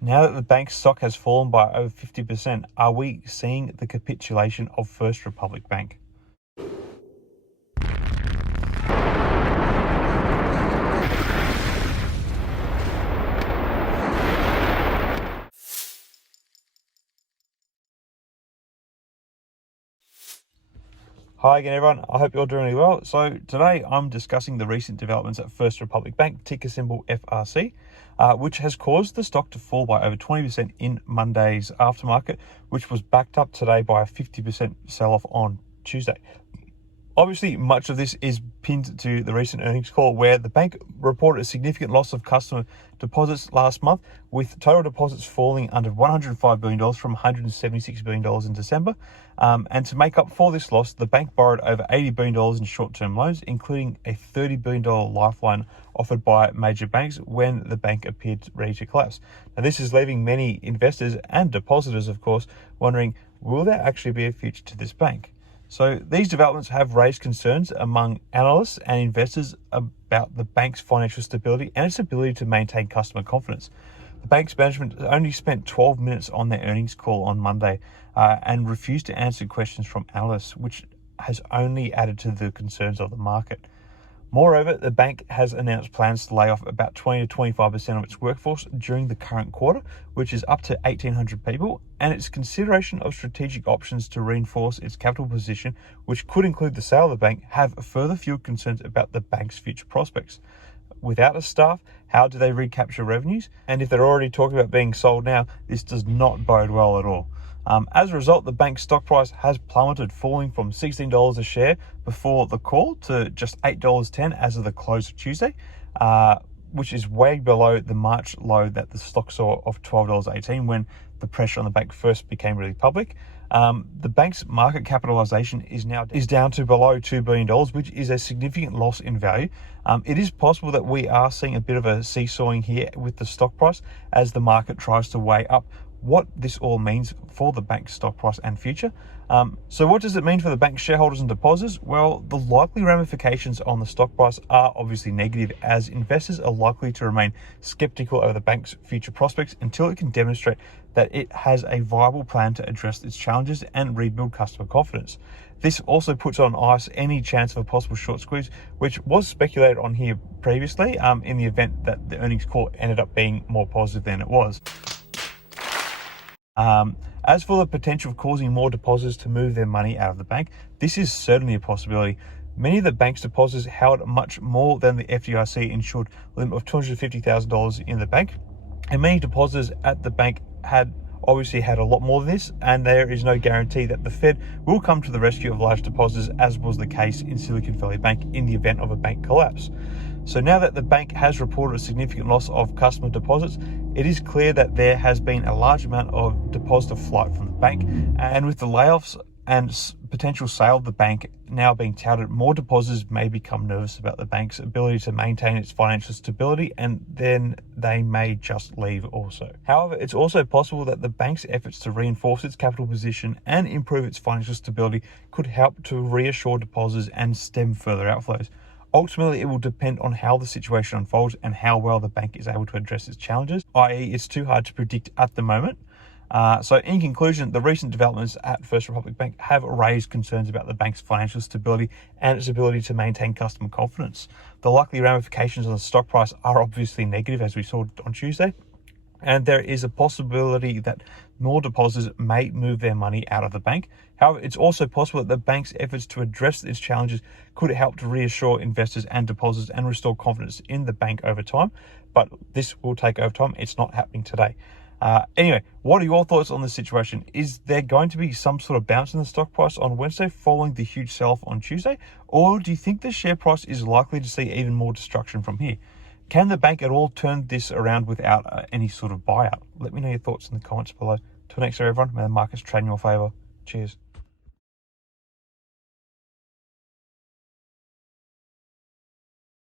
Now that the bank's stock has fallen by over 50%, are we seeing the capitulation of First Republic Bank? Hi again, everyone. I hope you're doing really well. So today I'm discussing the recent developments at First Republic Bank, ticker symbol FRC, which has caused the stock to fall by over 20% in Monday's aftermarket, which was backed up today by a 50% sell-off on Tuesday. Obviously, much of this is pinned to the recent earnings call where the bank reported a significant loss of customer deposits last month, with total deposits falling under $105 billion from $176 billion in December. And to make up for this loss, the bank borrowed over $80 billion in short-term loans, including a $30 billion lifeline offered by major banks when the bank appeared ready to collapse. Now, this is leaving many investors and depositors, of course, wondering, will there actually be a future to this bank? So these developments have raised concerns among analysts and investors about the bank's financial stability and its ability to maintain customer confidence. The bank's management only spent 12 minutes on their earnings call on Monday and refused to answer questions from analysts, which has only added to the concerns of the market. Moreover, the bank has announced plans to lay off about 20 to 25% of its workforce during the current quarter, which is up to 1,800 people, and its consideration of strategic options to reinforce its capital position, which could include the sale of the bank, have further fueled concerns about the bank's future prospects. Without a staff, how do they recapture revenues? And if they're already talking about being sold now, this does not bode well at all. As a result, the bank's stock price has plummeted, falling from $16 a share before the call to just $8.10 as of the close of Tuesday, which is way below the March low that the stock saw of $12.18 when the pressure on the bank first became really public. The bank's market capitalization is down to below $2 billion, which is a significant loss in value. It is possible that we are seeing a bit of a seesawing here with the stock price as the market tries to weigh up what this all means for the bank's stock price and future. So what does it mean for the bank's shareholders and depositors? Well, the likely ramifications on the stock price are obviously negative, as investors are likely to remain skeptical over the bank's future prospects until it can demonstrate that it has a viable plan to address its challenges and rebuild customer confidence. This also puts on ice any chance of a possible short squeeze, which was speculated on here previously, in the event that the earnings call ended up being more positive than it was. As for the potential of causing more depositors to move their money out of the bank, this is certainly a possibility. Many of the bank's depositors held much more than the FDIC insured limit of $250,000 in the bank, and many depositors at the bank had obviously had a lot more than this, and there is no guarantee that the Fed will come to the rescue of large depositors, as was the case in Silicon Valley Bank in the event of a bank collapse. So now that the bank has reported a significant loss of customer deposits, it is clear that there has been a large amount of depositor flight from the bank, and with the layoffs and potential sale of the bank now being touted, more depositors may become nervous about the bank's ability to maintain its financial stability, and then they may just leave also. However, it's also possible that the bank's efforts to reinforce its capital position and improve its financial stability could help to reassure depositors and stem further outflows. Ultimately, it will depend on how the situation unfolds and how well the bank is able to address its challenges, i.e. it's too hard to predict at the moment. So in conclusion, the recent developments at First Republic Bank have raised concerns about the bank's financial stability and its ability to maintain customer confidence. The likely ramifications on the stock price are obviously negative, as we saw on Tuesday, and there is a possibility that more depositors may move their money out of the bank. However, it's also possible that the bank's efforts to address its challenges could help to reassure investors and depositors and restore confidence in the bank over time. But this will take over time. It's not happening today. Anyway, what are your thoughts on the situation? Is there going to be some sort of bounce in the stock price on Wednesday following the huge sell-off on Tuesday? Or do you think the share price is likely to see even more destruction from here? Can the bank at all turn this around without any sort of buyout? Let me know your thoughts in the comments below. Till next time, everyone, may the markets trade in your favor. Cheers.